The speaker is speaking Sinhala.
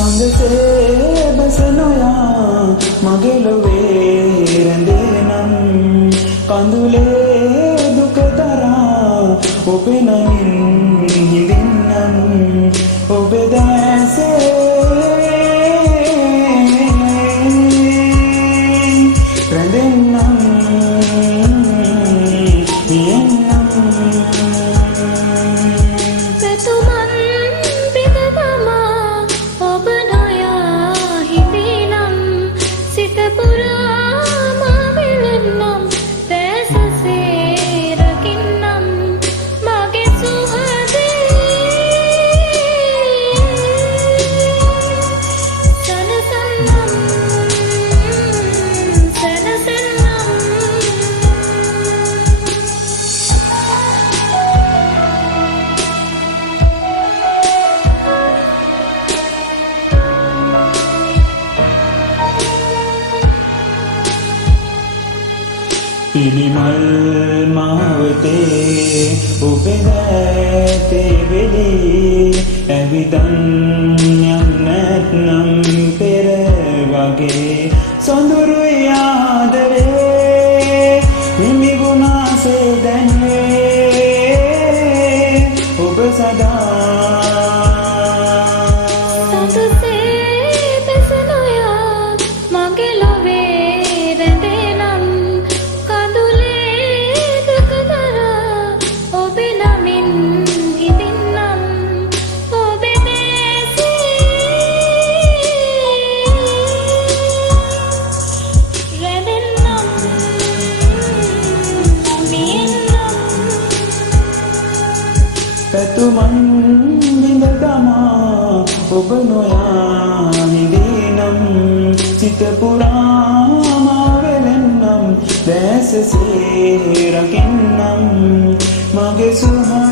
සඳසේ බැස නොයා මගේ ලොවේ රැඳෙනම් කඳුලේ දුක දරා ඔබ නමින් හිඳින්නම් ඔබ දැසේ රැඳෙන්නම් පියෙන්නම් පිළිමල් මාවතේ ඔබ දැතේ වෙලී ඇවිදන් යම් නැත්නම් පෙර වගේ සොඳුරුයි ආදරේ හිමි ගුණාසේ දැන්වේ ඔබ සදා පැතුමන් විඳ දමා ඔබ නොයා හිඳිනම් සිත පුරාම වෙලෙන්නම් දැසසේ රකින්නම් මගේ සුහා